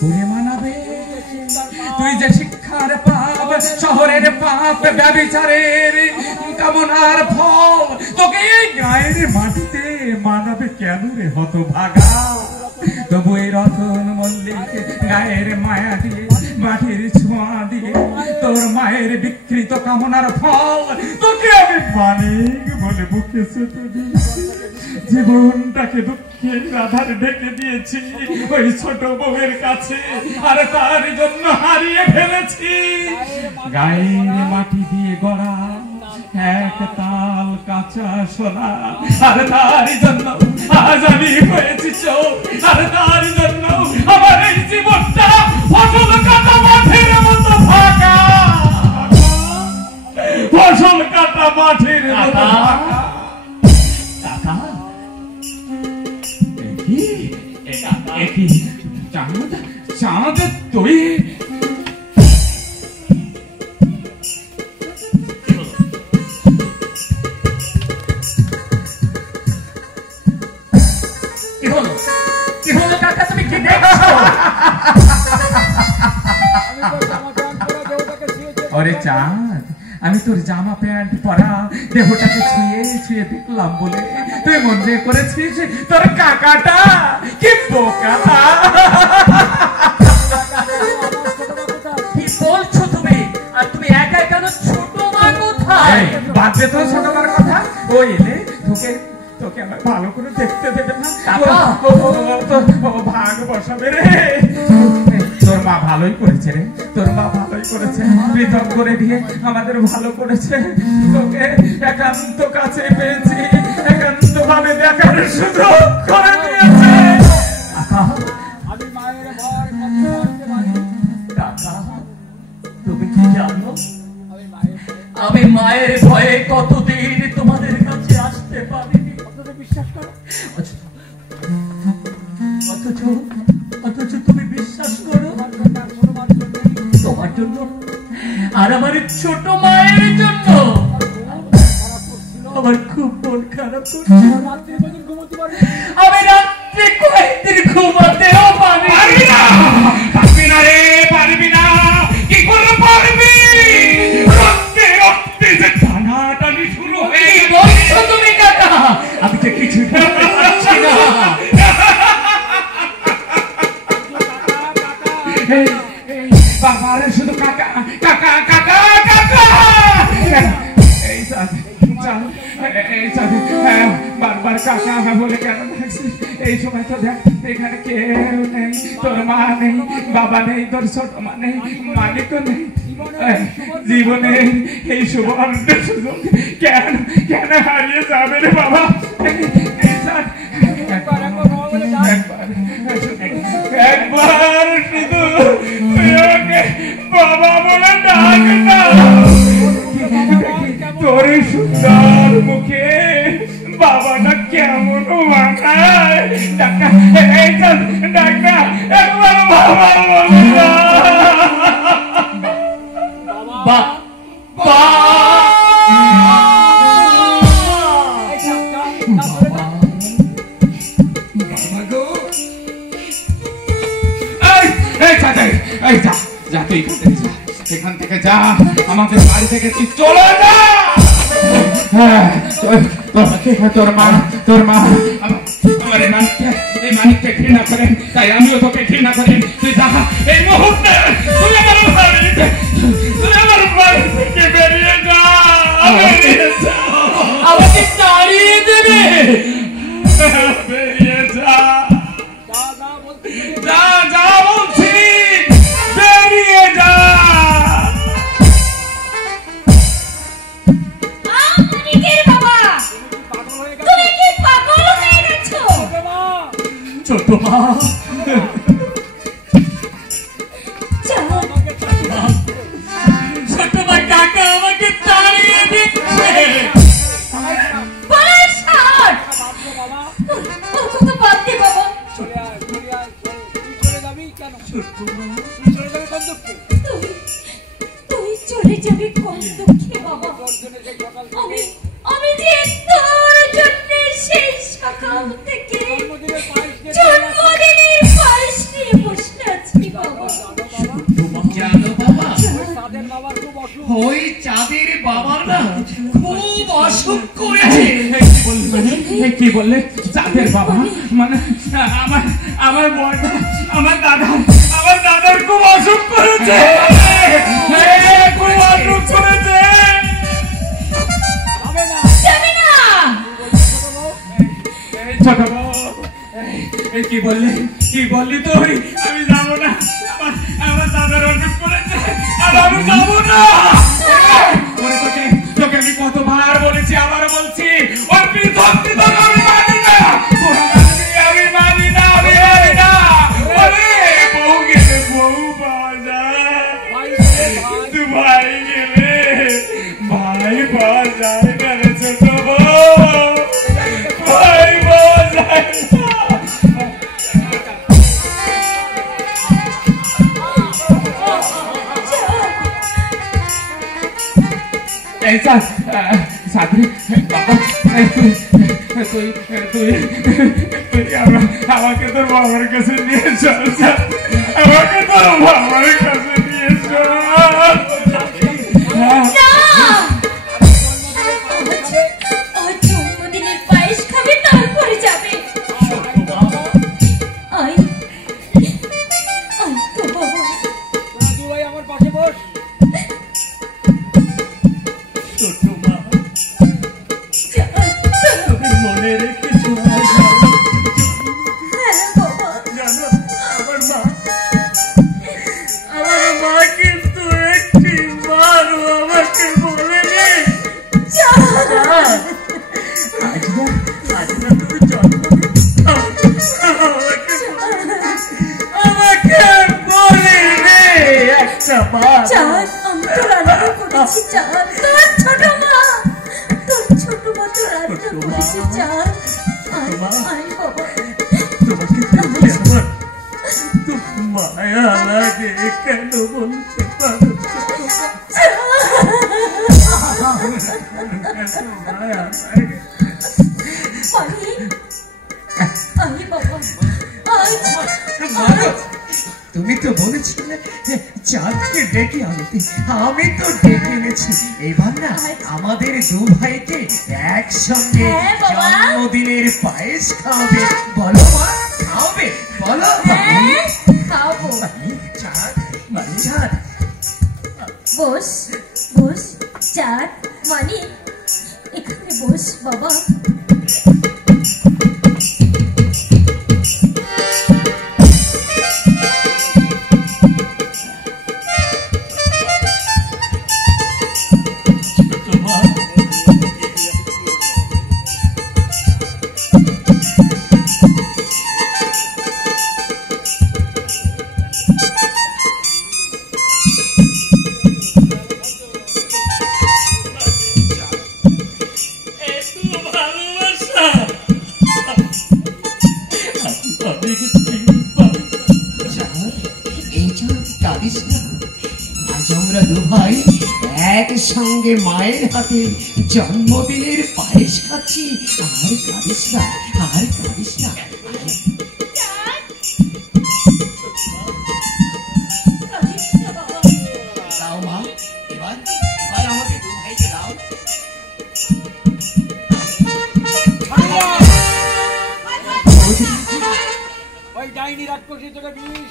করে মানাবে? তুই যে শিক্ষার পাপ, শহরের পাপ, ব্যভিচারের কামনার ফল, তোকে এই গায়ের মাটিতে মানাবে কেন রে হতভাগা? তবু এই রতন মল্লিক গায়ের মায়া দিয়ে, মাটির ছোঁয়া দিয়ে, তোর মায়ের বিকৃত কামনার ফল তোকে আমি মানিক বলে বুকে চেপে দিয়েছি। জীবনটাকে দুঃখের আধার ঢেকে দিয়েছি ওই ছোট বউয়ের কাছে, আর তার জন্য হারিয়ে ফেলেছি গায়ের মাটি দিয়ে গড়া এক তাল কাঁচা সোনা। আর তার জন্য আজ আমি হয়েছি চোখ, আর তার জন্য আমার এই জীবনটা ফসল কাটা মাঠের মতো ফাঁকা, ফসল কাটা মাঠের মতো ফাঁকা। চাঁদ তুই কি হলো কাকা, তুমি কি দেখছো? ওরে চাঁদ, আমি তোর জামা প্যান্ট পরা দেহটাকে ছুঁয়ে ছুঁয়ে দেখলাম বলে তুই মন যে করেছিস তোর কাকাটা কি বোকা। কি বলছো তুমি? আর তুমি একা কেন? ছোট মা কোথায়? বাদ দে তো ছোট মার কথা। ও এলে তোকে আমার ভালো করে দেখতে দেবে না, ভাগ বসাবে রে। তোর মা ভালোই করেছে রে, তোর মা ভালোই করেছে, পৃথক করে দিয়ে আমাদের ভালো করেছে। তোকে একান্ত কাছে পেয়েছি, একান্ত ভাবে দেখার সুযোগ করে দিয়েছে। তুমি কি জানো, আমি মায়ের ভয়ে কতদিন তোমাদের কাছে আসতে পারিনি। বিশ্বাস করো, অথচ তুমি বিশ্বাস করো তোমার জন্য আর আমার ছোট মায়ের জন্য আমার খুব মন খারাপ করছে। আমি রাত্রে কয়েকদিন ঘুমাতেও পারবি না। পারবি না রে, পারবি না। কি করে পারবি? রক্তে রক্তে যে টানাটানি শুরু হয়ে বলছো তুমি কাকা, আমি যে কিছু বলতে পারছি না। বাবারে শুধু কাকা কাকা কাকা কাকা। বারবার কাকা বলে কেন ডাকছিস? এই সময় তো দেখ এখানে কেউ নেই, তোর মা নেই, বাবা নেই, তোর ছোট মা নেই, মালিকও নেই। জীবনে এই সুবর্ণ সুযোগ কেন কেন হারিয়ে যাবে রে বাবা? একবার শুধু বাবা বলে ডাক না। তোর সুন্দর মুখে বাবাটা কেমন মানায়। ডাক না, ডাক না, একবার বাবা বলে না। এখান থেকে যা, আমাদের বাড়ি থেকে তুই চলে যা। তোর মা আমার এই মানিককে ঘৃণা করেন, তাই আমিও তোকে ঘৃণা করি। তুই যা এই মুহূর্তে, তুই আমার বাড়ি থেকে বেরিয়ে যা। আমাকে তাড়িয়ে দেবে? বেরিয়ে যা, যা যা বলছি, বেরিয়ে যা। ছোট মা, ছোট মা কাকা আমাকে তাড়িয়ে দিচ্ছে। তুই চলে যাবি কোন দুঃখে বাবা? আমি যে তোর জন্য সেই সকাল থেকে জন্মদিনের পায়েস মানে কি বললে চাঁদের বাবা মানে আমার বড়টা আমার দাদার খুব অসুখ করেছে খুব অসুখ করেছে ছোট বউ কি বললি তুই আমি যাবো না আমার দাদার অসুখ করেছে আর আমি যাবো না তোকে আমি কতবার বলেছি আবার বলছি ওর পৃথক আমি মানি না আমি মানি না বউ গেলে বউ পাওয়া যায় ভাই গেলে ভাই পাওয়া যায় না রে ছোট বউ ভাই পাওয়া যায় সাদরি বাবা তুই আমাকে তোর বাবার কাছে নিয়ে চল আমাকে তোর বাবার কাছে নিয়ে চল জন্মদিনের পায়েস খাবে তারপরে যাবে আমার পাশে বস মনে রেখেছো জানো আমার মা কিন্তু একটি বারও আমাকে বলেনি আজ না তোর জন্মদিন আমাকে বলেনি একটা বার আমি তো রান্না করেছি তোর ছোট মা তো রান্না করেছি তোমাকে দেখলে আমার তো মায়া লাগে কেন বলতে পারো মায়া লাগে তুমি তো বলেছিলে চাঁদকে ডেকে আনতে আমি তো ডেকে এনেছি এবার না আমাদের দু ভাইকে একসঙ্গে জন্মদিনের পায়েস খাওয়াবে বলো মা খাওয়াবে বলো খাবো চাঁদ চাঁদ বস চাঁদ মানে এখানে বস বাবা একসঙ্গে মায়ের হাতে জন্মদিনের পায়েস খাচ্ছি আর কাঁদিস না দাও মা এবার আমাকে দু ভাইকে দাও ওই ডাইনি রাক্ষসী তোকে বিষ